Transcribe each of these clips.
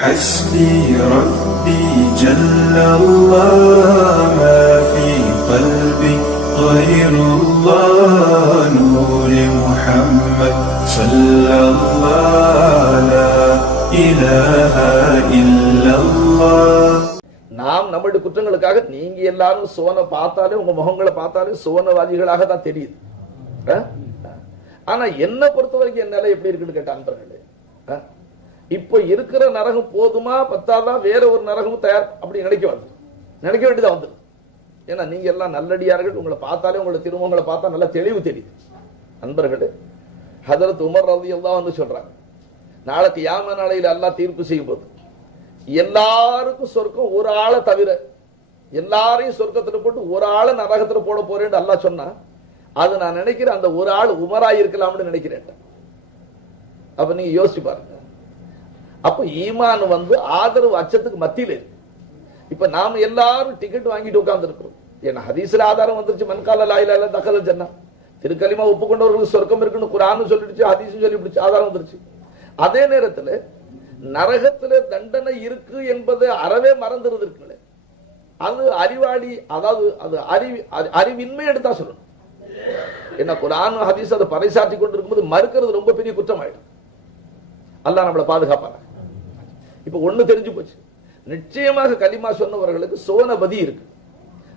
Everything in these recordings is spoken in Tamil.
حسبي ربي جل الله ما في قلبي غير الله نور محمد صلى الله لا إله إلا الله நாம் நம்மளுடைய குற்றங்களுக்காக நீங்க எல்லாரும் சுவனை பார்த்தாலே உங்க முகங்களை பார்த்தாலே சுவனவாதிகளாக தான் தெரியுது அஹ்? ஆனா என்ன பொறுத்த வரைக்கும் என் நிலை எப்படி இருக்குன்னு கேட்ட அன்பர்களே அஹ்? இப்போ இருக்கிற நரகம் போதுமா பத்தாதா? வேற ஒரு நரகமும் தயார் அப்படி நினைக்க வந்து நினைக்க வேண்டியதா வந்து? ஏன்னா நீங்க எல்லாம் நல்லடியார்கள். உங்களை பார்த்தாலே உங்களை திருமங்களை பார்த்தா நல்ல தெளிவு தெரியுது. அன்பர்களே ஹதரத் உமர் ரவி எல்லாம் வந்து சொல்றாங்க நாளைக்கு யாம நாளையில் எல்லாம் தீர்ப்பு செய்யும் போது எல்லாருக்கும் சொர்க்கம் ஒரு ஆளை தவிர எல்லாரையும் சொர்க்கத்தில் போட்டு ஒரு ஆளை நரகத்தில் போட போறேன்னு அல்லா சொன்னா அது நான் நினைக்கிறேன் அந்த ஒரு ஆள் உமராய் இருக்கலாம்னு நினைக்கிறேன். அப்ப நீங்க யோசிச்சு பாருங்க. அப்போ ஈமான் வந்து ஆதரவு அச்சத்துக்கு மத்தியில். இருக்கு இப்ப நாம எல்லாரும் டிக்கெட் வாங்கிட்டு உட்கார்ந்து இருக்கிறோம் ஏன்னா ஹதீஸ்ல ஆதாரம் வந்துருச்சு. மண்கால லாயில தகவல் சொன்னா திருக்கலிமா ஒப்புக்கொண்டவர்களுக்கு சொர்க்கம் இருக்குன்னு குரான் சொல்லிடுச்சு ஹதீஸும் சொல்லிடுச்சு ஆதாரம் வந்துருச்சு. அதே நேரத்துல நரகத்துல தண்டனை இருக்கு என்பதை அறவே மறந்துறது அது அறிவாளி அதாவது அது அறிவி அறிவின்மை எடுத்தா சொல்லணும். என்ன குரான் ஹதீஸ் அதை பறைசாற்றி கொண்டு இருக்கும்போது மறுக்கிறது ரொம்ப பெரிய குற்றம் ஆயிடும் அல்லாஹ் நம்மளை பாதுகாப்பாங்க இப்ப ஒண்ணு தெரிஞ்சு போச்சு. நிச்சயமாக கலிமா சொன்னவர்களுக்கு சோனபதி இருக்கு.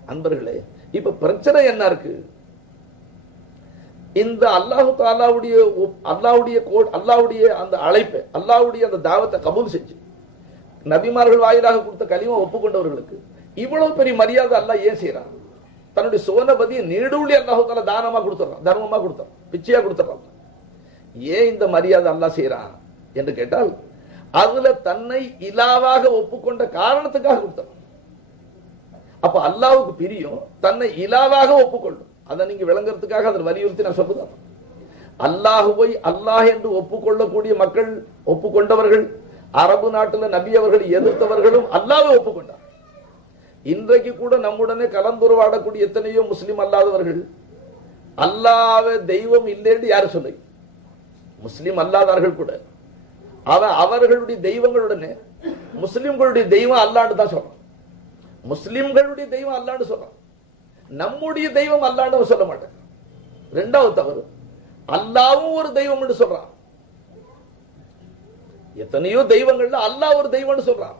அன்பர்களே இப்ப பிரச்சனை என்ன இருக்கு? இந்த அல்லாஹு அல்லாவுடைய அல்லாவுடைய அல்லாஹ்வுடைய கோ- அந்த அழைப்பை அல்லாவுடைய அந்த தாவத்தை கபூல் செஞ்சு நபிமார்கள் வாயிலாக கொடுத்த கலிமா ஒப்புக்கொண்டவர்களுக்கு இவ்வளவு பெரிய மரியாதை அல்லாஹ் ஏன் செய்யறான் தன்னுடைய சோனபதியை நீடூழி அல்லாஹு தாலா தானமா கொடுத்துறான் தர்மமா கொடுத்தான் பிச்சையா கொடுத்துறான். ஏன் இந்த மரியாதை அல்லாஹ் செய்யறான் என்று கேட்டால் அதுல தன்னை இலாவாக ஒப்புக்கொண்ட காரணத்துக்காக கொடுத்தான் அப்ப அல்லாவுக்கு பிரியும் தன்னை இலாவாக ஒப்புக்கொள்ளும். அதை நீங்க விளங்குறதுக்காக அதை வலியுறுத்தி நான் சொல்லுதான் அல்லாஹுவை அல்லாஹ் என்று ஒப்புக்கொள்ளக்கூடிய மக்கள் ஒப்புக்கொண்டவர்கள் அரபு நாட்டுல நபி அவர்கள் எதிர்த்தவர்களும் அல்லாவை ஒப்புக்கொண்டார். இன்றைக்கு கூட நம்முடனே கலந்துருவாடக்கூடிய எத்தனையோ முஸ்லிம் அல்லாதவர்கள் அல்லாஹ்வை தெய்வம் இல்லைன்னு யாரும் சொல்லுங்க முஸ்லீம் அல்லாதார்கள் கூட. அவன் அவர்களுடைய தெய்வங்களுடனே முஸ்லிம்களுடைய தெய்வம் அல்லான்னு தான் சொல்றான் முஸ்லிம்களுடைய தெய்வம் அல்லான்னு சொல்றான் நம்முடைய தெய்வம் அல்லான்னு சொல்ல மாட்டேன். ரெண்டாவது தவறு அல்லாவும் ஒரு தெய்வம் என்று சொல்றான். எத்தனையோ தெய்வங்கள்ல அல்லாஹ் ஒரு தெய்வம்னு சொல்றான்.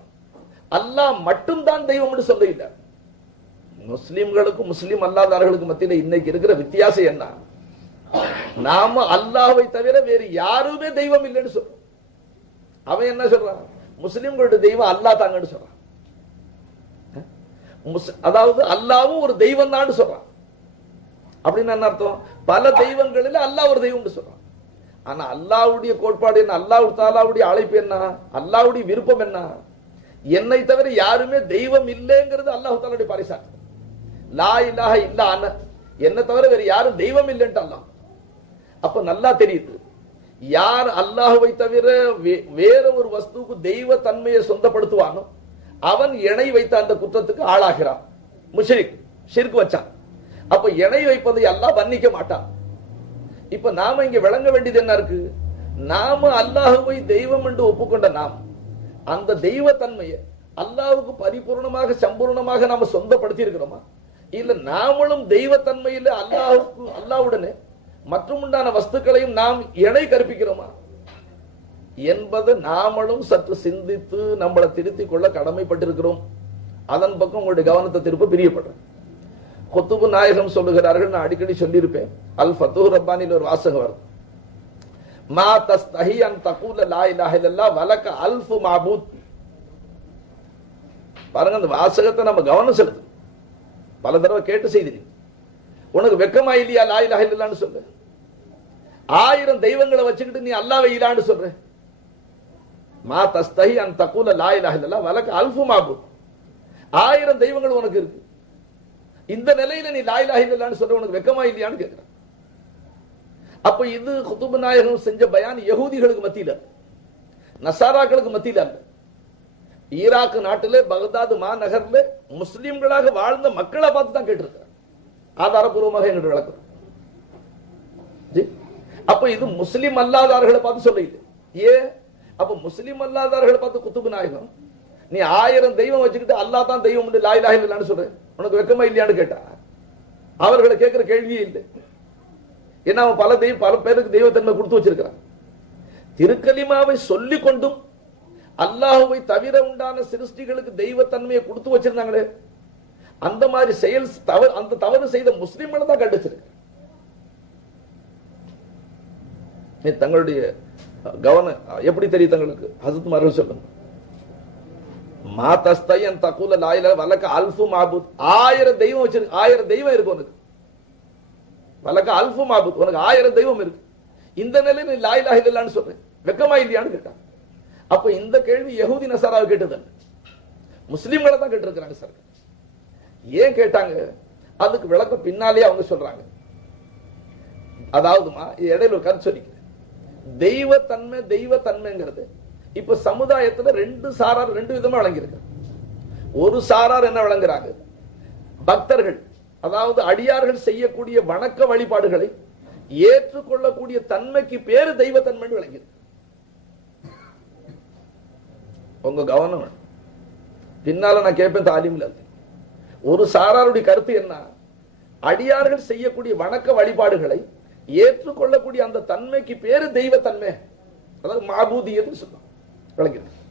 அல்லாஹ் மட்டும்தான் தெய்வம் என்று சொல்ல இல்லை முஸ்லிம்களுக்கும் முஸ்லிம் அல்லாதார்களுக்கு மத்தியில இன்னைக்கு இருக்கிற வித்தியாசம் என்ன? நாம அல்லாவை தவிர வேறு யாருமே தெய்வம் இல்லைன்னு சொல்றோம். அவன் என்ன சொல்றான்? முஸ்லிம்களோட தெய்வம் அல்லாஹ் தாங்கன்னு சொல்றான். முஸ்- அதாவது அல்லாவும் ஒரு தெய்வம் தான் சொல்றான். அப்படின்னு என்ன அர்த்தம்? பல தெய்வங்களில் அல்லாஹ் ஒரு தெய்வம்னு சொல்றான். ஆனா அல்லாஹ்வுடைய கோட்பாடு என்ன? அல்லாஹ் தாலாவுடைய அழைப்பு என்ன? அல்லாவுடைய விருப்பம் என்ன? என்னை தவிர யாருமே தெய்வம் இல்லைங்கிறது அல்லாஹ் தாலாவுடைய பரிசாட்டு லா இல்லாக இல்ல அன என்னை தவிர வேற யாரும் தெய்வம் இல்லைன்ட்டு அல்லாஹ். அப்ப நல்லா தெரியுது. யார் அல்லாஹுவை தவிர வே- வேற ஒரு வஸ்துவுக்கு தெய்வ தன்மையை சொந்தப்படுத்துவானோ அவன் இணை வைத்த அந்த குற்றத்துக்கு ஆளாகிறான். முஷரிக் ஷிர்க் வச்சான். அப்ப இணை வைப்பதை அல்லாஹ் வர்ணிக்க மாட்டான். இப்ப நாம இங்க விளங்க வேண்டியது என்ன இருக்கு? நாம அல்லாஹுவை தெய்வம் என்று ஒப்புக்கொண்ட நாம் அந்த தெய்வ தன்மையை அல்லாவுக்கு பரிபூர்ணமாக சம்பூர்ணமாக நாம சொந்தப்படுத்தி இருக்கிறோமா இல்ல நாமளும் தெய்வ தன்மையில அல்லாஹுக்கு அல்லாஹ்வுடனே மற்றும் உண்டான வஸ்துக்களையும் நாம் எடை கற்பிக்கிறோமா என்பது நாமளும் சற்று சிந்தித்து நம்மளை திருத்திக் கொள்ள கடமைப்பட்டிருக்கிறோம். அதன் பக்கம் உங்களுடைய கவனத்தை திருப்ப பிரியப்படுறேன் கொத்துபு நாயகம் சொல்லுகிறார்கள் நான் அடிக்கடி சொல்லியிருப்பேன். அல் ஃபத்து ரப்பானில் ஒரு வாசகம் வருது. மா தஸ்தஹி அன் தகூல லா இலாஹ வலக்க வலக அல்ஃபு மாபூத். பாருங்க அந்த வாசகத்தை நம்ம கவனம் செலுத்து பல தடவை கேட்டு செய்திருக்கீங்க உனக்கு வெக்கமா இல்லையா லா இலாஹ இல்லல்லான்னு சொல்லு. ஆயிரம் தெய்வங்களை வச்சுக்கிட்டு நீ அல்லாஹ் இலான்னு சொல்ற. மா தஸ்தஹி அன் தக்கூல லா இலாஹ இல்லல்லாஹ் வலக அல்ஃபு ஆயிரம் தெய்வங்கள் உனக்கு இருக்கு. இந்த நிலையில நீ லா இலாஹ இல்லல்லான்னு சொல்ற உனக்கு வெக்கமா இல்லையான்னு கேட்கிறேன் அப்ப இது குதுபு நாயகம் செஞ்ச பயான் யகூதிகளுக்கு மத்தியில நசாராக்களுக்கு மத்தியில அல்ல. ஈராக் நாட்டில் பகதாது மாநகர்ல முஸ்லிம்களாக வாழ்ந்த மக்களை பார்த்து தான் கேட்டிருக்கிறார் ஆதாரபூர்வமாக எங்களுக்கு விளக்குறோம் அப்ப இது முஸ்லிம் அல்லாதார்களை பார்த்து சொல்ல இல்லை ஏன் அப்ப முஸ்லிம் அல்லாதார்களை பார்த்து குத்துபு நாயகம். நீ ஆயிரம் தெய்வம் வச்சுக்கிட்டு அல்லாஹ் தான் தெய்வம் லாய் லாய் இல்லைன்னு சொல்ற. உனக்கு வெக்கமா இல்லையான்னு கேட்டா? அவர்களை கேட்கிற கேள்வியே இல்லை. ஏன்னா அவன் பல தெய்வம் பல பேருக்கு தெய்வத்தன்மை கொடுத்து வச்சிருக்கிறான். திருக்கலிமாவை சொல்லி கொண்டும் அல்லாஹுவை தவிர உண்டான சிருஷ்டிகளுக்கு தெய்வத்தன்மையை கொடுத்து வச்சிருந்தாங்களே. அந்த மாதிரி செயல் தவறு அந்த தவறு செய்த முஸ்லிம்களை தான் கண்டிச்சிருக்கு நீ தங்களுடைய கவனம் எப்படி தெரியும் தங்களுக்கு? ஹசத் மார்கள் சொல்லுங்க. மா தஸ்தையன் தகுல லாயில வழக்க அல்ஃபு மாபுத். ஆயிரம் தெய்வம் வச்சிருக்கு ஆயிரம் தெய்வம் இருக்கு உனக்கு. வழக்க அல்ஃபு மாபுத். உனக்கு ஆயிரம் தெய்வம் இருக்கு. இந்த நிலையில நீ லாயிலா லாய் சொல்றேன். வெக்கமா இல்லையான்னு கேட்டான். அப்ப இந்த கேள்வி யகுதி நசாராவை கேட்டதல்ல முஸ்லீம்களை தான் கேட்டிருக்கிறாங்க சார். ஏன் கேட்டாங்க? அதுக்கு விளக்கம் பின்னாலே அவங்க சொல்றாங்க. அதாவதுமா இடையில ஒரு கருத்து சொல்லிக்க தெய்வத்தன்மை தெய்வத்தன்மைங்கிறது. இப்ப சமுதாயத்துல ரெண்டு சாரார் ரெண்டு விதமா வழங்கியிருக்கு ஒரு சாரார் என்ன விளங்குறாங்க? பக்தர்கள் அதாவது அடியார்கள் செய்யக்கூடிய வணக்க வழிபாடுகளை ஏற்றுக்கொள்ளக்கூடிய தன்மைக்கு பேரு தெய்வத்தன்மைன்னு விளங்கியிருக்கு. உங்க கவனம் வேணும். பின்னால நான் கேட்பேன் தாலிமில் ஒரு சாராருடைய கருத்து என்ன? அடியார்கள் செய்யக்கூடிய வணக்க வழிபாடுகளை ஏற்றுக்கொள்ளக்கூடிய அந்த தன்மைக்கு பேரு தெய்வத்தன்மை. அதாவது மாபூதியன்னு சொல்லுவோம் விளங்கிறது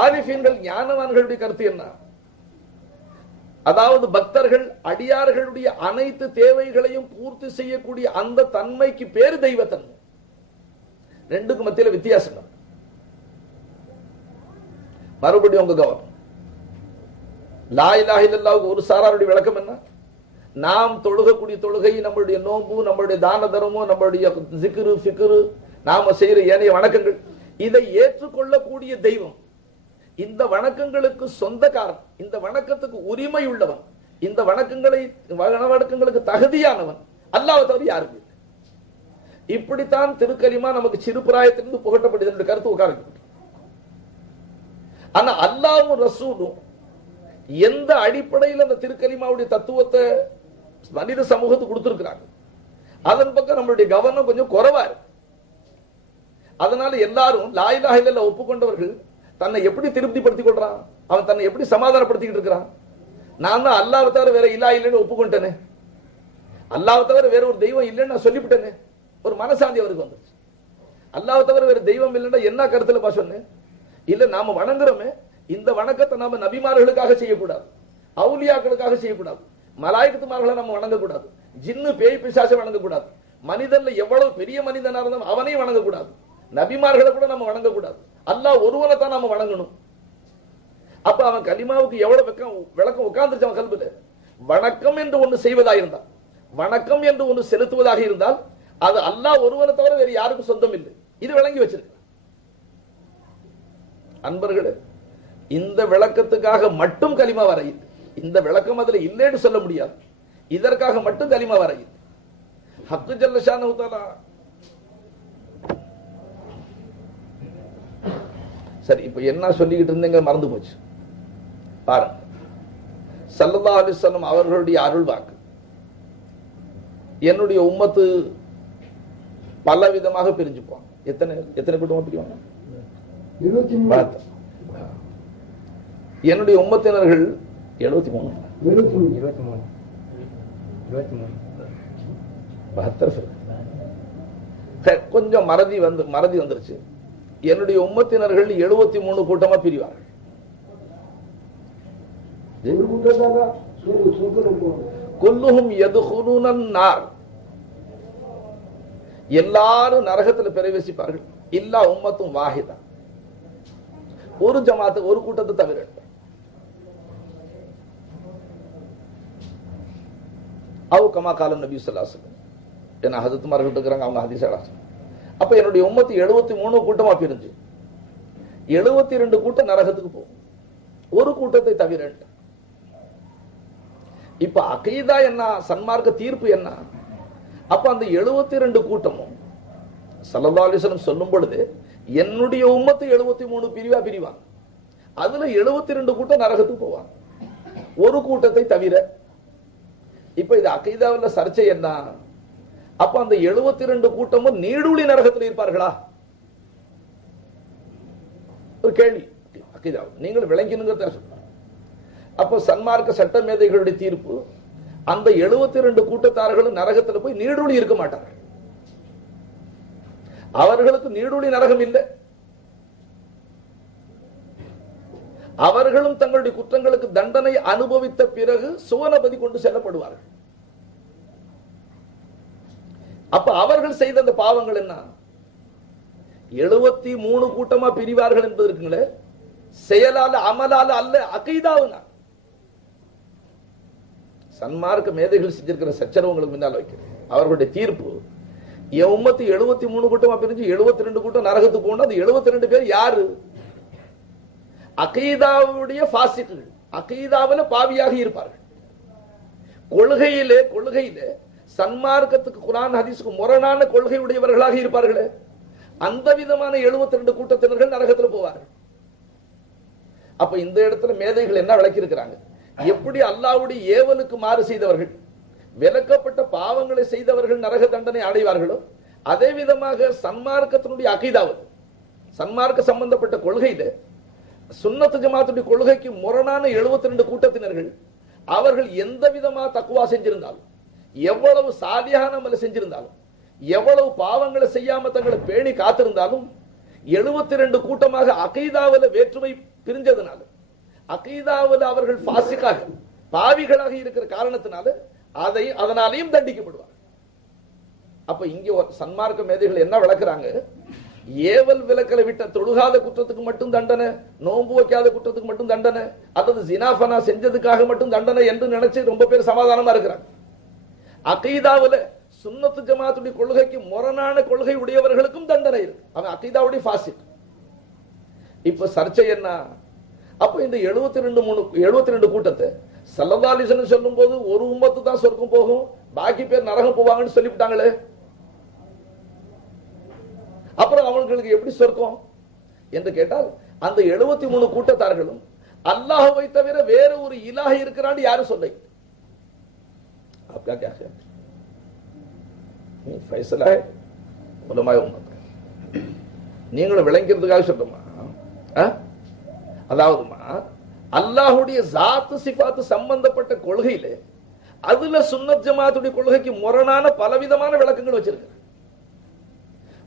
ஆரிஃபீன்கள் ஞானவான்களுடைய கருத்து என்ன? அதாவது பக்தர்கள் அடியார்களுடைய அனைத்து தேவைகளையும் பூர்த்தி செய்யக்கூடிய அந்த தன்மைக்கு பேரு தெய்வத்தன்மை. ரெண்டுக்கு மத்தியில வித்தியாசம் மறுபடியும் உங்க கவனம். லா இலாஹ ஒரு சாராருடைய விளக்கம் என்ன? நாம் தொழுகக்கூடிய தொழுகை நம்மளுடைய நோம்பு நம்மளுடைய தான தர்மம் நம்மளுடைய ஜிக்ரு ஃபிக்ரு நாம செய்யற ஏனைய வணக்கங்கள். இதை ஏற்றுக்கொள்ளக்கூடிய தெய்வம் இந்த வணக்கங்களுக்கு சொந்தக்காரன் இந்த வணக்கத்துக்கு உரிமை உள்ளவன் இந்த வணக்கங்களை வணக்கங்களுக்கு தகுதியானவன் அல்லாஹ் தவிர யாருக்கு இப்படித்தான் திருக்கலிமா நமக்கு சிறுபிராயத்திலிருந்து புகட்டப்படுது என்ற கருத்து உட்கார ஆனா அல்லாவும் ரசூலும் எந்த அடிப்படையில் அந்த திருக்கலிமாவுடைய தத்துவத்தை மனித சமூகத்துக்கு கொடுத்திருக்கிறாங்க. அதன் பக்கம் நம்மளுடைய கவனம் கொஞ்சம் குறைவா இருக்கு. அதனால எல்லாரும் லாயிலாக இல்ல ஒப்புக்கொண்டவர்கள் தன்னை எப்படி திருப்திப்படுத்திக் கொள்றான்? அவன் தன்னை எப்படி சமாதானப்படுத்திக்கிட்டு இருக்கிறான்? நான் தான் அல்லாவை தவிர வேற இல்லா இல்லைன்னு ஒப்புக்கொண்டேனே. அல்லாவை தவிர வேற ஒரு தெய்வம் இல்லைன்னு நான் சொல்லிவிட்டேனே. ஒரு மனசாந்தி அவருக்கு வந்துருச்சு. அல்லாவை தவிர வேற தெய்வம் இல்லைன்னா என்ன கருத்துல பா சொன்னேன் இல்ல நாம வணங்குறோமே. இந்த வணக்கத்தை நாம நபிமார்களுக்காக செய்யக்கூடாது. அவுலியாக்களுக்காக செய்யக்கூடாது. மலாய்க்கத்துமார்களை நம்ம வணங்கக்கூடாது. ஜின்னு பேய் பிசாசை வணங்கக்கூடாது. மனிதன்ல எவ்வளவு பெரிய மனிதனா இருந்தாலும் அவனையும் வணங்கக்கூடாது. நபிமார்களை கூட நம்ம வணங்கக்கூடாது. அல்லாஹ் ஒருவனை தான் நாம வணங்கணும். அப்ப அவன் கலிமாவுக்கு எவ்வளவு வெக்கம் விளக்கம் உட்கார்ந்துருச்சு அவன் கல்வில வணக்கம் என்று ஒன்று செய்வதாக இருந்தால் வணக்கம் என்று ஒன்று செலுத்துவதாக இருந்தால் அது அல்லாஹ் ஒருவனை தவிர வேறு யாருக்கும் சொந்தம் இல்லை. இது விளங்கி வச்சிருக்க அன்பர்களே இந்த விளக்கத்துக்காக மட்டும் கலிமா வரையில்லை இந்த விளக்கம் அதுல இல்லைன்னு சொல்ல முடியாது. இதற்காக மட்டும் கலிமா வரையுது. ஹக்கு ஜல்லஷானு சரி இப்ப என்ன சொல்லிக்கிட்டு இருந்தீங்க மறந்து போச்சு. பாருங்க. சல்லல்லா அலிஸ்லம் அவர்களுடைய அருள் வாக்கு. என்னுடைய உம்மத்து பல விதமாக பிரிஞ்சு போவாங்க. எத்தனை எத்தனை கூட்டமா பிரிவாங்க. என்னுடைய உம்மத்தினர்கள் எழுபத்தி மூணு. இருபத்தி மூணு. இருபத்தி மூணு. இருபத்தி மூணு பஹத்தர் ஃபிர். சரி, கொஞ்சம் மறதி வந்து மறதி வந்துருச்சு. என்னுடைய உம்மத்தினர்கள் எழுபத்தி மூணு கூட்டமா பிரிவார்கள் குல்லுஹும் யதுகுலூனன் நார் எல்லாரும் நரகத்தில் பிரவேசிப்பார்கள். இல்லா உம்மத்தும் வாஹிதா. ஒரு ஜமாத்து ஒரு கூட்டத்தை தவிர அவு கமா காலம் நபி சொல்லாசன் ஏன்னா ஹதத்துமார்கள் இருக்கிறாங்க அவங்க ஹதீசா அப்போ என்னுடைய உம்மத்து எழுபத்தி மூணு கூட்டமா பிரிஞ்சு. எழுபத்தி ரெண்டு கூட்டம் நரகத்துக்கு போகும். ஒரு கூட்டத்தை தவிர இப்ப அகைதா என்ன சன்மார்க்க தீர்ப்பு என்ன? அப்ப அந்த எழுபத்தி ரெண்டு கூட்டமும் சல்லா அலிஸ்லம் சொல்லும் பொழுது என்னுடைய உம்மத்து எழுபத்தி மூணு பிரிவா பிரிவான் அதுல எழுபத்தி ரெண்டு கூட்டம் நரகத்துக்கு போவான் ஒரு கூட்டத்தை தவிர இப்ப இது அகைதாவில் சர்ச்சை என்ன? அப்ப அந்த எழுபத்தி ரெண்டு கூட்டமும் நீடூழி நரகத்தில் இருப்பார்களா? ஒரு கேள்வி. அகைதா நீங்கள் விளங்கினுங்கிறத சொல்றேன். அப்போ சன்மார்க்க சட்ட மேதைகளுடைய தீர்ப்பு அந்த 72 ரெண்டு கூட்டத்தார்களும் நரகத்துல போய் நீடூழி இருக்க மாட்டார்கள். அவர்களுக்கு நீடூழி நரகம் இல்லை. அவர்களும் தங்களுடைய குற்றங்களுக்கு தண்டனை அனுபவித்த பிறகு சுவனபதி கொண்டு செல்லப்படுவார்கள். அப்ப அவர்கள் செய்த அந்த பாவங்கள் என்ன? எழுபத்தி மூணு கூட்டமா பிரிவார்கள் என்பது இருக்குங்களே செயலால அமலால அல்ல அகைதாவுனா. சன்மார்க்க மேதைகள் செஞ்சிருக்கிற சச்சரவங்களுக்கு முன்னால் வைக்கிறேன். அவர்களுடைய தீர்ப்பு என் உம்மத்து எழுபத்தி மூணு கூட்டமா பிரிஞ்சு எழுபத்தி ரெண்டு கூட்டம் நரகத்துக்கு போனா அந்த எழுபத்தி ரெண்டு பேர் யாரு? அகைதாவுடைய பாசிக்குகள் அகைதாவில பாவியாக இருப்பார்கள். கொள்கையிலே கொள்கையிலே சன்மார்க்கத்துக்கு குரான் ஹதீஸுக்கு முரணான கொள்கை உடையவர்களாக இருப்பார்களே. அந்த விதமான 72 ரெண்டு கூட்டத்தினர்கள் நரகத்துல போவார்கள். அப்ப இந்த இடத்துல மேதைகள் என்ன விளக்கி இருக்கிறாங்க எப்படி அல்லாஹ்வுடைய ஏவலுக்கு மாறு செய்தவர்கள் விலக்கப்பட்ட பாவங்களை செய்தவர்கள் நரக தண்டனை அடைவார்களோ அதே விதமாக சன்மார்க்கத்தினுடைய அகைதாவது சன்மார்க்க சம்பந்தப்பட்ட கொள்கையில சுன்னத்து ஜமாத்துடைய கொள்கைக்கு முரணான 72 ரெண்டு கூட்டத்தினர்கள் அவர்கள் எந்த விதமா தக்குவா செஞ்சிருந்தாலும் எவ்வளவு சாதியான அமல செஞ்சிருந்தாலும் எவ்வளவு பாவங்களை செய்யாம தங்களை பேணி காத்திருந்தாலும் 72 ரெண்டு கூட்டமாக அகைதாவில வேற்றுமை பிரிஞ்சதுனால அகைதாவில் அவர்கள் பாசிக்காக பாவிகளாக இருக்கிற காரணத்தினால அதை அதனாலையும் தண்டிக்கப்படுவார் அப்ப இங்க ஒரு சன்மார்க்க மேதைகள் என்ன விளக்குறாங்க? ஏவல் விலக்கலை விட்ட தொழுகாத குற்றத்துக்கு மட்டும் தண்டனை நோன்பு வைக்காத குற்றத்துக்கு மட்டும் தண்டனை அல்லது ஜினாஃபனா செஞ்சதுக்காக மட்டும் தண்டனை என்று நினைச்சு ரொம்ப பேர் சமாதானமா இருக்கிறாங்க. அகீதாவுல சுன்னத்து ஜமாத்துடைய கொள்கைக்கு முரணான கொள்கை உடையவர்களுக்கும் தண்டனை இருக்கு. அவன் அகீதாவுடைய ஃபாசிட் இப்ப சர்ச்சை என்ன? அப்ப இந்த 72 ரெண்டு மூணு 72 ரெண்டு கூட்டத்தை சல்லதாலிசன் சொல்லும் போது ஒரு உம்மத்து தான் சொர்க்கம் போகும் பாக்கி பேர் நரகம் போவாங்கன்னு சொல்லிவிட்டாங்களே. அப்புறம் அவங்களுக்கு எப்படி சொர்க்கம் என்று கேட்டால் அந்த 73 மூணு கூட்டத்தார்களும் அல்லாஹ்வை தவிர வேற ஒரு இலாஹ இருக்கிறான்னு யாரும் சொல்லை आपका क्या ख्याल है? ये फैसला है உலமாய் உம்மத் நீங்களும் விளங்கிறதுக்காக சொல்லுமா அதாவதுமா அல்லாஹுடைய ஜாத்து சிஃபாத்து சம்பந்தப்பட்ட கொள்கையில அதுல சுன்னத் ஜமாத்துடைய கொள்கைக்கு முரணான பலவிதமான விளக்கங்கள் வச்சிருக்க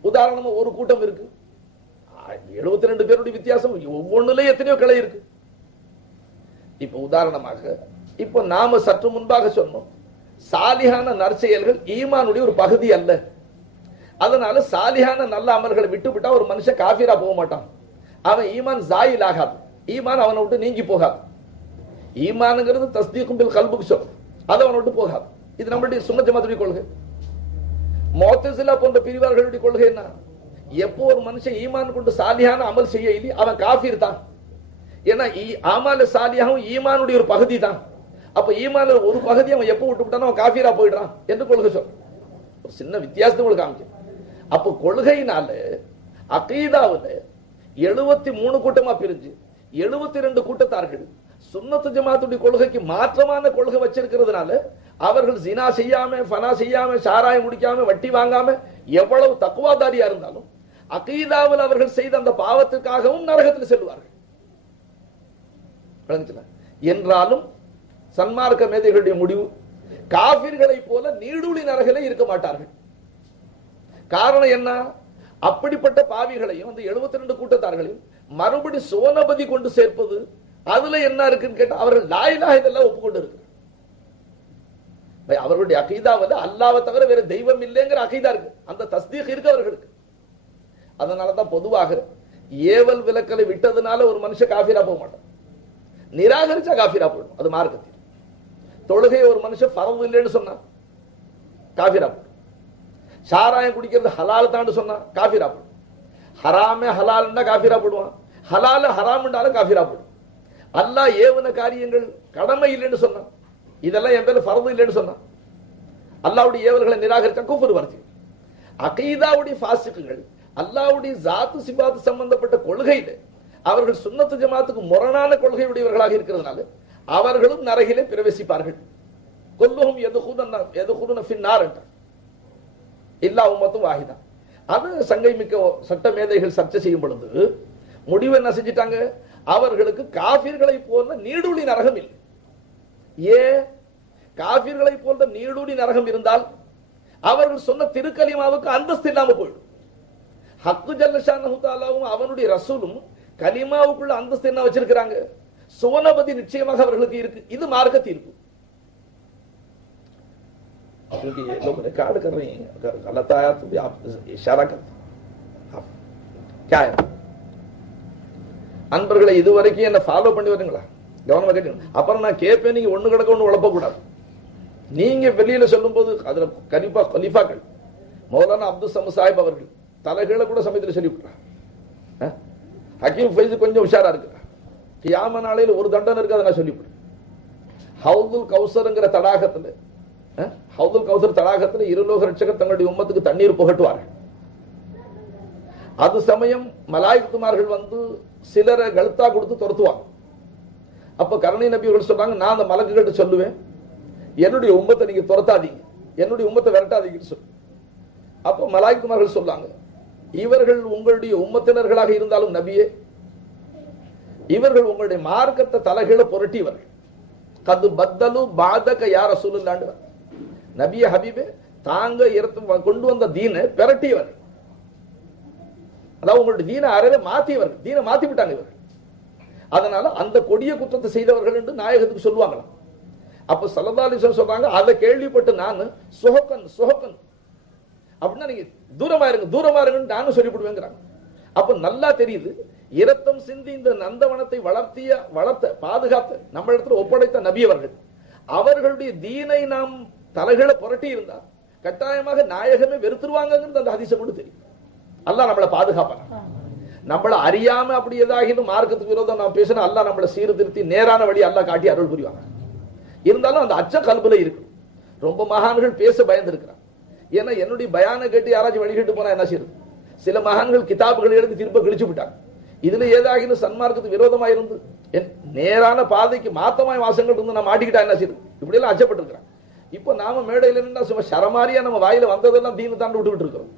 உதாரணமா ஒரு கூட்டம் இருக்கு. எழுபத்தி ரெண்டு பேருடைய வித்தியாசம் ஒவ்வொன்றுலயும் எத்தனையோ கிளை இருக்கு. இப்ப உதாரணமாக இப்ப நாம சற்று முன்பாக சொன்னோம் சாலிகான நற்செயல்கள் ஈமானுடைய ஒரு பகுதி அல்ல. அதனால சாலிகான நல்ல அமல்களை விட்டுவிட்டா ஒரு மனுஷன் காஃபிரா போக மாட்டான். அவன் ஈமான் ஜாயில் ஆகாது. ஈமான் அவனை விட்டு நீங்கி போகாது. ஈமானுங்கிறது தஸ்தீக்கும் பில் கல்புக்கு சொல்லும் அது அவனை விட்டு போகாது. இது நம்மளுடைய சுண்ண ஜமாத்துடைய கொள்கை. மோத்தசிலா போன்ற பிரிவார்களுடைய கொள்கை என்ன? எப்போ ஒரு மனுஷன் ஈமான் கொண்டு சாலியான அமல் செய்ய இல்லை அவன் காஃபீர் தான். ஏன்னா ஆமால சாலியாகவும் ஈமானுடைய ஒரு பகுதி தான். அப்ப ஈமான்ல ஒரு பகுதி அவன் எப்போ விட்டு விட்டானோ அவன் காஃபீரா போயிடுறான் என்று கொள்கை சொல். ஒரு சின்ன வித்தியாசத்தை உங்களுக்கு காமிக்கும் அப்போ கொள்கையினால அகீதாவுல எழுபத்தி மூணு கூட்டமா பிரிஞ்சு எழுபத்தி ரெண்டு கூட்டத்தார்கள் சுண்ணத்து ஜமாத்துடைய கொள்கைக்கு மாற்றமான கொள்கை வச்சிருக்கிறதுனால அவர்கள் ஜினா செய்யாம ஃபனா செய்யாம சாராயம் குடிக்காம வட்டி வாங்காம எவ்வளவு தக்குவாதாரியா இருந்தாலும் அகீதாவில் அவர்கள் செய்த அந்த பாவத்திற்காகவும் நரகத்தில் செல்வார்கள் என்றாலும் சன்மார்க்க மேதைகளுடைய முடிவு காபிர்களைப் போல நீடூழி நரகலே இருக்க மாட்டார்கள். காரணம் என்ன? அப்படிப்பட்ட பாவிகளையும் அந்த 72 ரெண்டு கூட்டத்தார்களையும் மறுபடி சோனபதி கொண்டு சேர்ப்பது அதுல என்ன இருக்குன்னு கேட்டால் அவர்கள் லாயிலாக இதெல்லாம் ஒப்புக்கொண்டு இருக்கு அவர்களுடைய அகைதா வந்து அல்லாவை தவிர வேற தெய்வம் இல்லைங்கிற அகைதா இருக்கு. அந்த தஸ்தீக் இருக்கு அவர்களுக்கு. அதனாலதான் பொதுவாக ஏவல் விலக்கலை விட்டதுனால ஒரு மனுஷன் காஃபிரா போக மாட்டான். நிராகரிச்சா காஃபிரா போயிடும். அது மார்க்கத்தில். தொழுகையை ஒரு மனுஷன் பரவு இல்லைன்னு சொன்னான் காஃபிரா போடும் சாராயம் குடிக்கிறது ஹலால் தான் சொன்னா காஃபிரா போடும் ஹராமே ஹலால்னா காஃபிரா போடுவான். ஹலால ஹராம்னாலும் காஃபிரா போடும் அல்லாஹ் ஏவன காரியங்கள் கடமை இல்லைன்னு சொன்னான் இதெல்லாம் என் பேர்ல பரவு இல்லைன்னு சொன்னான். அல்லாவுடைய ஏவல்களை நிராகரிச்சா கூப்பர் வருது அகைதாவுடைய பாசிக்குகள் அல்லாவுடைய ஜாத்து சிபாத்து சம்பந்தப்பட்ட கொள்கையில அவர்கள் சுன்னத்து ஜமாத்துக்கு முரணான கொள்கையுடையவர்களாக இருக்கிறதுனால அவர்களும் நரகிலே பிரவேசிப்பார்கள். கொல்லுகும் எதுகுன எதுகுன ஃபின்னார் என்றார். இல்லா உம்மத்தும் அது சங்கை மிக்க சட்ட மேதைகள் சர்ச்சை செய்யும் பொழுது முடிவு என்ன செஞ்சிட்டாங்க அவர்களுக்கு காபிர்களை போன்ற நீடுழி நரகம் இல்லை. ஏன் காபிர்களை போன்ற நீடூடி நரகம் இருந்தால் அவர்கள் சொன்ன திருக்கலிமாவுக்கு அந்தஸ்து இல்லாம போயிடும் ஹக்கு ஜல்லஷானஹு தஆலாவும் அவனுடைய ரசூலும் கலிமாவுக்குள்ள அந்தஸ்து என்ன வச்சிருக்கிறாங்க சுவனபதி நிச்சயமாக அவர்களுக்கு இருக்கு இது மார்க்க தீர்ப்பு क्योंकि ये लोग रिकॉर्ड कर रहे हैं अगर गलत आया तो भी आप इशारा कर आप क्या है அன்பர்களை இதுவரைக்கும் என்ன ஃபாலோ பண்ணி வரீங்களா கவனமாக கேட்டுங்க அப்புறம் நான் கேட்பேன் நீங்க ஒண்ணு கிடக்க ஒண்ணு உழப்பக்கூடாது நீங்க வெளியில சொல்லும்போது அதுல கலிஃபா கலிஃபாக்கள். மௌலானா அப்துல் சமு சாஹிப் அவர்கள் தலைகளை கூட சமயத்தில் சொல்லிவிட்டார். ஹக்கீம் ஃபைஸ் கொஞ்சம் உஷாரா இருக்கு கியாம நாளையில் ஒரு தண்டனை இருக்கு அதை நான் சொல்லிவிடுறேன். ஹவுதுல் கௌசருங்கிற தடாகத்துல ஹவுதுல் கௌசர் தடாகத்துல இருலோக ரட்சகர் தங்களுடைய உம்மத்துக்கு தண்ணீர் புகட்டுவார்கள். அது சமயம் மலாய்குமார்கள் வந்து சிலரை கழுத்தா கொடுத்து துரத்துவாங்க. அப்ப கருணை நபி அவர்கள் சொல்றாங்க நான் அந்த மலக்குகிட்ட சொல்லுவேன். என்னுடைய உம்மத்தை நீங்க துரத்தாதீங்க. என்னுடைய உம்மத்தை விரட்டாதீங்கன்னு சொல்லு. அப்போ மலாய்க்குமார்கள் சொல்லாங்க இவர்கள் உங்களுடைய உம்மத்தினர்களாக இருந்தாலும் நபியே இவர்கள் உங்களுடைய மார்க்கத்தை தலைகீழ புரட்டியவர்கள். கது பத்தலு பாதக யார சொல்லுலாண்டு நபிய ஹபீபே தாங்க இறத்து கொண்டு வந்த தீனை பிரட்டியவர்கள் அதாவது உங்களுடைய தீன அறவே மாத்தியவர்கள் தீனை மாத்தி விட்டாங்க இவர்கள். அதனால அந்த கொடிய குற்றத்தை செய்தவர்கள் என்று நாயகத்துக்கு சொல்லுவாங்களாம் அப்ப சல்லதாலிசன் சொல்றாங்க அதை கேள்விப்பட்டு நான் சுகக்கன் சுகக்கன் அப்படின்னா நீங்க தூரமா இருங்க தூரமா இருங்கன்னு நானும் சொல்லிவிடுவேங்கிறாங்க. அப்ப நல்லா தெரியுது இரத்தம் சிந்தி இந்த நந்தவனத்தை வளர்த்திய வளர்த்த பாதுகாத்த நம்ம இடத்துல ஒப்படைத்த நபியவர்கள் அவர்களுடைய தீனை நாம் தலைகளை புரட்டி இருந்தா கட்டாயமாக நாயகமே வெறுத்துருவாங்கிறது அந்த அதிசயம் கொண்டு தெரியும். அல்லாஹ் நம்மளை பாதுகாப்பான். நம்மளை அறியாம அப்படி ஏதாகினும் மார்க்கத்துக்கு விரோதம். நான் பேசினா அல்லாஹ் நம்மளை சீர்திருத்தி நேரான வழி அல்லாஹ் காட்டி அருள் புரிவாங்க. இருந்தாலும் அந்த அச்ச கல்புல இருக்கு. ரொம்ப மகான்கள் பேச பயந்துருக்கிறான் ஏன்னா என்னுடைய பயானை கேட்டு யாராச்சும் வழிகிட்டு போனா என்ன செய்யுது சில மகான்கள் கிதாபுகள் எடுத்து திரும்ப கிழிச்சு விட்டாங்க. இதுல ஏதாகினும் சன்மார்க்கத்துக்கு விரோதமா இருந்து என் நேரான பாதைக்கு மாத்தமாய் வாசங்கள் இருந்து நான் மாட்டிக்கிட்டா என்ன செய்யுது இப்படி எல்லாம் அச்சப்பட்டிருக்கிறான் இப்போ நாம மேடையில நின்னா சும்மா சரமாரியா நம்ம வாயில வந்ததெல்லாம் தீனு தாண்டு விட்டுக்கிட்டு இருக்கிறோம்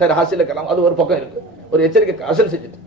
கர் ஹாசில கலாம் அது ஒரு பக்கம் இருக்கு. ஒரு எச்சரிக்கை காசல் செஞ்சுட்டு